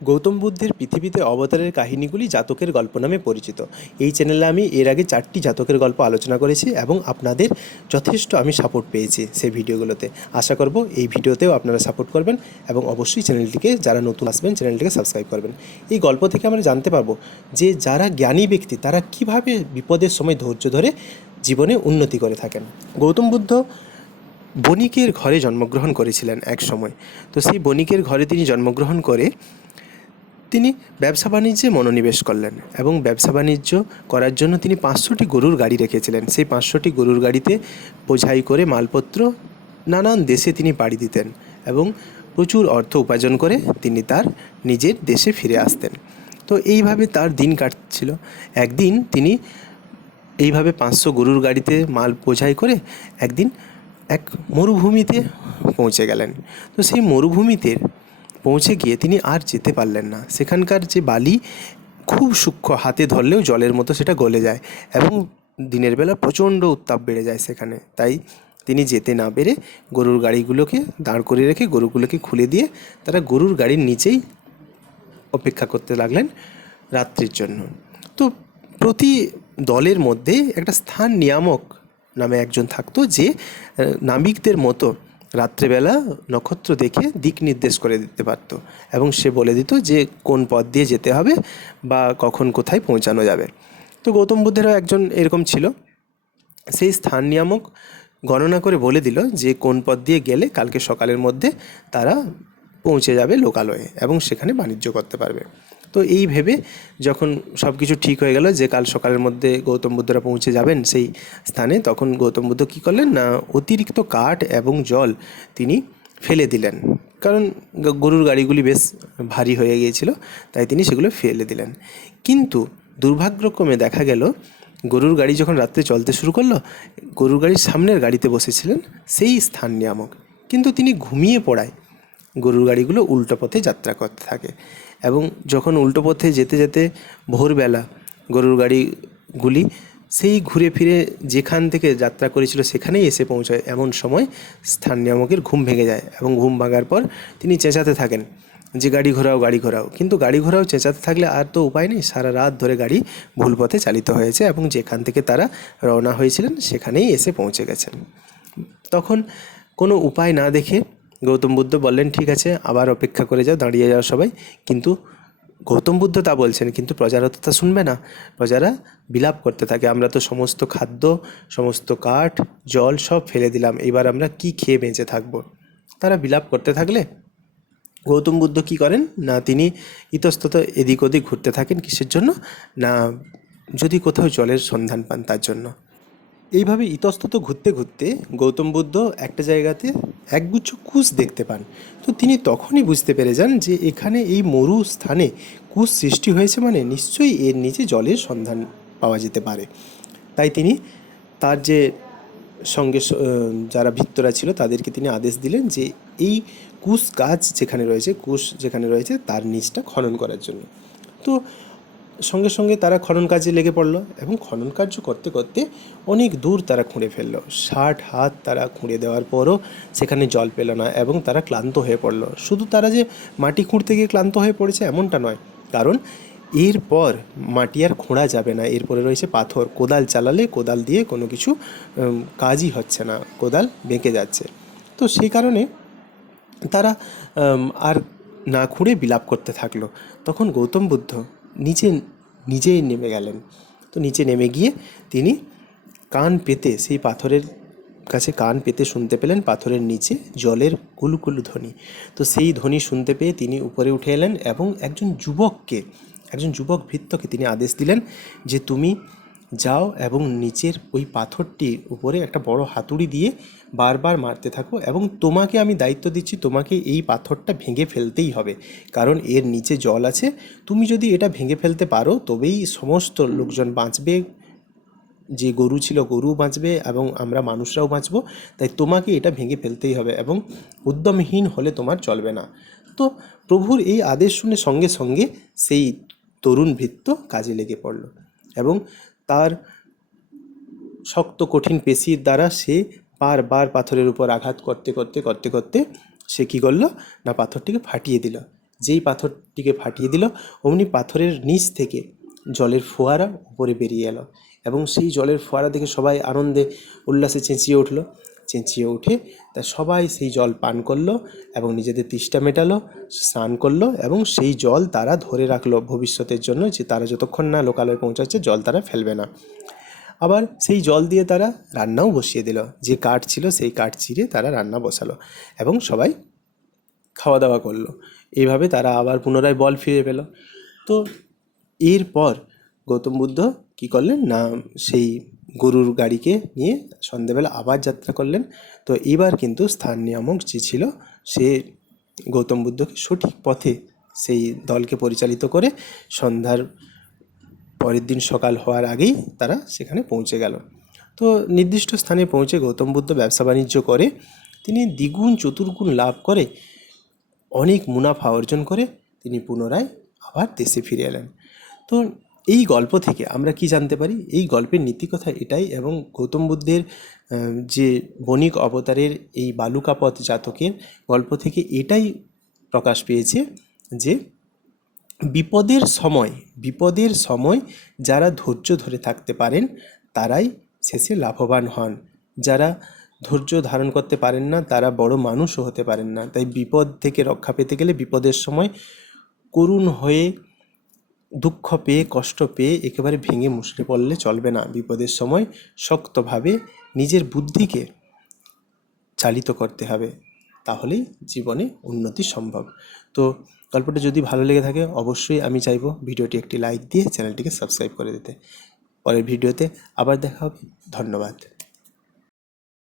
গৌতম বুদ্ধের পৃথিবীতে অবতারের কাহিনীগুলি জাতকের গল্প নামে পরিচিত। এই চ্যানেলে আমি এর আগে চারটি জাতকের গল্প আলোচনা করেছি এবং আপনাদের যথেষ্ট আমি সাপোর্ট পেয়েছি সেই ভিডিওগুলোতে। আশা করব এই ভিডিওতেও আপনারা সাপোর্ট করবেন এবং অবশ্যই চ্যানেলটিকে যারা নতুন আসবেন চ্যানেলটিকে সাবস্ক্রাইব করবেন। এই গল্প থেকে আমরা জানতে পারব যে যারা জ্ঞানী ব্যক্তি, তারা কীভাবে বিপদের সময় ধৈর্য ধরে জীবনে উন্নতি করে থাকেন। গৌতম বুদ্ধ বণিকের ঘরে জন্মগ্রহণ করেছিলেন এক সময় তো সেই বণিকের ঘরে তিনি জন্মগ্রহণ করে তিনি ব্যবসা বাণিজ্যে মনোনিবেশ করলেন এবং ব্যবসা বাণিজ্য করার জন্য তিনি পাঁচশোটি গরুর গাড়ি রেখেছিলেন। সেই পাঁচশোটি গরুর গাড়িতে বোঝাই করে মালপত্র নানান দেশে তিনি পাড়ি দিতেন এবং প্রচুর অর্থ উপার্জন করে তিনি তার নিজের দেশে ফিরে আসতেন। তো এইভাবে তার দিন কাটছিল। একদিন তিনি এইভাবে পাঁচশো গরুর গাড়িতে মাল বোঝাই করে একদিন এক মরুভূমিতে পৌঁছে গেলেন। তো সেই মরুভূমিতে পৌঁছে গিয়ে তিনি আর যেতে পারলেন না। সেখানকার যে বালি খুব সূক্ষ্ম, হাতে ধরলেও জলের মতো সেটা গলে যায় এবং দিনের বেলা প্রচণ্ড উত্তাপ বেড়ে যায় সেখানে। তাই তিনি যেতে না পেরে গরুর গাড়িগুলোকে দাঁড় করে রেখে গরুগুলোকে খুলে দিয়ে তারা গরুর গাড়ির নিচেই অপেক্ষা করতে লাগলেন রাত্রির জন্য। তো প্রতি দলের মধ্যে একটা স্থান নিয়ামক নামে একজন থাকতো যে নাবিকদের মতো রাত্রেবেলা নক্ষত্র দেখে দিক নির্দেশ করে দিতে পারতো এবং সে বলে দিত যে কোন পথ দিয়ে যেতে হবে বা কখন কোথায় পৌঁছানো যাবে। তো গৌতম বুদ্ধেরও একজন এরকম ছিল। সেই স্থান নিয়ামক গণনা করে বলে দিল যে কোন পথ দিয়ে গেলে কালকে সকালের মধ্যে তারা পৌঁছে যাবে লোকালয়ে এবং সেখানে বাণিজ্য করতে পারবে। তো এই ভেবে যখন সব কিছু ঠিক হয়ে গেল যে কাল সকালের মধ্যে গৌতম বুদ্ধরা পৌঁছে যাবেন সেই স্থানে, তখন গৌতম বুদ্ধ কী করলেন? না, অতিরিক্ত কাঠ এবং জল তিনি ফেলে দিলেন। কারণ গরুর গাড়িগুলি বেশ ভারী হয়ে গিয়েছিল, তাই তিনি সেগুলো ফেলে দিলেন। কিন্তু দুর্ভাগ্যক্রমে দেখা গেল, গরুর গাড়ি যখন রাত্রে চলতে শুরু করল, গরুর গাড়ির সামনের গাড়িতে বসেছিলেন সেই স্থান নিয়ামক। কিন্তু তিনি ঘুমিয়ে পড়ায়। গরুর গাড়িগুলো উল্টো পথে যাত্রা করতে থাকে এবং যখন উল্টো পথে যেতে যেতে ভোরবেলা গরুর গাড়িগুলি সেই ঘুরে ফিরে যেখান থেকে যাত্রা করেছিল সেখানেই এসে পৌঁছায়। এমন সময় স্থান নিয়ামকের ঘুম ভেঙে যায় এবং ঘুম ভাঙার পর তিনি চেঁচাতে থাকেন যে গাড়ি ঘোরাও গাড়ি ঘোরাও। কিন্তু গাড়ি ঘোরাও, চেঁচাতে থাকলে আর তো উপায় নেই। সারা রাত ধরে গাড়ি ভুল পথে চালিত হয়েছে এবং যেখান থেকে তারা রওনা হয়েছিলেন সেখানেই এসে পৌঁছে গেছেন। তখন কোনো উপায় না দেখে গৌতম বুদ্ধ বললেন, ঠিক আছে, আবার অপেক্ষা করে যাও, দাঁড়িয়ে যাও সবাই। কিন্তু গৌতম বুদ্ধ তা বলছেন, কিন্তু প্রজারা তো তা শুনবে না। প্রজারা বিলাপ করতে থাকে, আমরা তো সমস্ত খাদ্য, সমস্ত কাঠ, জল সব ফেলে দিলাম, এবার আমরা কি খেয়ে বেঁচে থাকব? তারা বিলাপ করতে থাকলে, গৌতম বুদ্ধ কি করেন, না, তিনি ইতস্তত এদিক ওদিক ঘুরতে থাকেন কিসের জন্য? না, যদি কোথাও জলের সন্ধান পান তার জন্য। এইভাবে ইতস্তত ঘুরতে ঘুরতে গৌতম বুদ্ধ একটা জায়গাতে একগুচ্ছ কুশ দেখতে পান। তো তিনি তখনই বুঝতে পেরে যান যে এখানে এই মরু স্থানে কুশ সৃষ্টি হয়েছে মানে নিশ্চয়ই এর নিচে জলের সন্ধান পাওয়া যেতে পারে। তাই তিনি তার যে সঙ্গে যারা ভিত্তরা ছিল তাদেরকে তিনি আদেশ দিলেন যে এই কুশ গাছ যেখানে রয়েছে, কুশ যেখানে রয়েছে তার নিচটা খনন করার জন্য। তো সঙ্গে সঙ্গে তারা খনন কাজে লেগে পড়ল এবং খনন কার্য করতে করতে অনেক দূর তারা খুঁড়ে ফেলল। ষাট হাত তারা খুঁড়ে দেওয়ার পরও সেখানে জল পেল না এবং তারা ক্লান্ত হয়ে পড়ল। শুধু তারা যে মাটি খুঁড়তে গিয়ে ক্লান্ত হয়ে পড়েছে এমনটা নয়। কারণ এরপর মাটি আর খোঁড়া যাবে না। এরপরে রয়েছে পাথর। কোদাল চালালে কোদাল দিয়ে কোনো কিছু কাজই হচ্ছে না। কোদাল বেঁকে যাচ্ছে। তো সেই কারণে তারা আর না খুঁড়ে বিলাপ করতে থাকল। তখন গৌতম বুদ্ধ নিচে, নিজেই নেমে গেলেন। তো নিচে নেমে গিয়ে তিনি কান পেতে, সেই পাথরের কাছে কান পেতে শুনতে পেলেন, পাথরের নিচে জলের কুলুকুলু ধ্বনি। তো সেই ধ্বনি শুনতে পেয়ে তিনি উপরে উঠে এলেন এবং একজন যুবককে, একজন যুবক ভৃত্যকে তিনি আদেশ দিলেন যে, তুমি যাও এবং নিচের ওই পাথরটির উপরে একটা বড় হাতুড়ি দিয়ে বারবার মারতে থাকো এবং তোমাকে আমি দায়িত্ব দিচ্ছি, তোমাকে এই পাথরটা ভেঙে ফেলতেই হবে। কারণ এর নিচে জল আছে। তুমি যদি এটা ভেঙে ফেলতে পারো, তবেই সমস্ত লোকজন বাঁচবে। যে গরু ছিল গরু বাঁচবে এবং আমরা মানুষরাও বাঁচবো। তাই তোমাকে এটা ভেঙে ফেলতেই হবে এবং উদ্যমহীন হলে তোমার চলবে না। তো প্রভুর এই আদেশ শুনে সঙ্গে সঙ্গে সেই তরুণ ভৃত্য কাজে লেগে পড়ল এবং তার শক্ত, কঠিন পেশির দ্বারা সে বারবার পাথরের উপর আঘাত করতে করতে করতে করতে সে কী করল? না, পাথরটিকে ফাটিয়ে দিল। যেই পাথরটিকে ফাটিয়ে দিল, অমনি পাথরের নিচ থেকে জলের ফোয়ারা উপরে বেরিয়ে এলো এবং সেই জলের ফোয়ারা দেখে সবাই আনন্দে, উল্লাসে চেঁচিয়ে উঠল। চেঁচিয়ে উঠে তা সবাই সেই জল পান করল এবং নিজেদের তৃষ্ণা মেটালো, স্নান করল এবং সেই জল তারা ধরে রাখল ভবিষ্যতের জন্য যে তারা যতক্ষণ না লোকালয়ে পৌঁছাচ্ছে জল তারা ফেলবে না। আবার সেই জল দিয়ে তারা রান্নাও বসিয়ে দিল। যে কাঠ ছিল সেই কাঠ চিরে তারা রান্না বসালো এবং সবাই খাওয়া দাওয়া করল। এইভাবে তারা আবার পুনরায় বল ফিরে পেল। তো এরপর গৌতম বুদ্ধ কী করলেন? না, সেই গরুর গাড়িকে নিয়ে সন্ধেবেলা আবার যাত্রা করলেন। তো এবার কিন্তু স্থান নিয়ামক যে ছিল, সে গৌতম বুদ্ধকে সঠিক পথে সেই দলকে পরিচালিত করে সন্ধ্যার পরের দিন সকাল হওয়ার আগেই তারা সেখানে পৌঁছে গেল। তো নির্দিষ্ট স্থানে পৌঁছে গৌতম বুদ্ধ ব্যবসা বাণিজ্য করে, তিনি দ্বিগুণ চতুর্গুণ লাভ করে অনেক মুনাফা অর্জন করে তিনি পুনরায় আবার দেশে ফিরে এলেন। তো এই গল্প থেকে আমরা কি জানতে পারি? এই গল্পের নীতিকথা এটাই এবং গৌতম বুদ্ধের যে বণিক অবতারের এই বালুকাপথ জাতকের গল্প থেকে এটাই প্রকাশ পেয়েছে যে বিপদের সময় বিপদের সময় যারা ধৈর্য ধরে থাকতে পারেন, তারাই শেষে লাভবান হন। যারা ধৈর্য ধারণ করতে পারেন না, তারা বড় মানুষও হতে পারেন না। তাই বিপদ থেকে রক্ষা পেতে গেলে বিপদের সময় করুণ হয়ে দুঃখ পেয়ে, কষ্ট পেয়ে একেবারে ভেঙে মুসড়ে পড়লে চলবে না। বিপদের সময় শক্তভাবে নিজের বুদ্ধিকে চালিত করতে হবে। তাহলেই জীবনে উন্নতি সম্ভব। তো গল্পটা যদি ভালো লেগে থাকে, অবশ্যই আমি চাইব ভিডিওটি একটি লাইক দিয়ে চ্যানেলটিকে সাবস্ক্রাইব করে দিতে। পরের ভিডিওতে আবার দেখা হবে। ধন্যবাদ।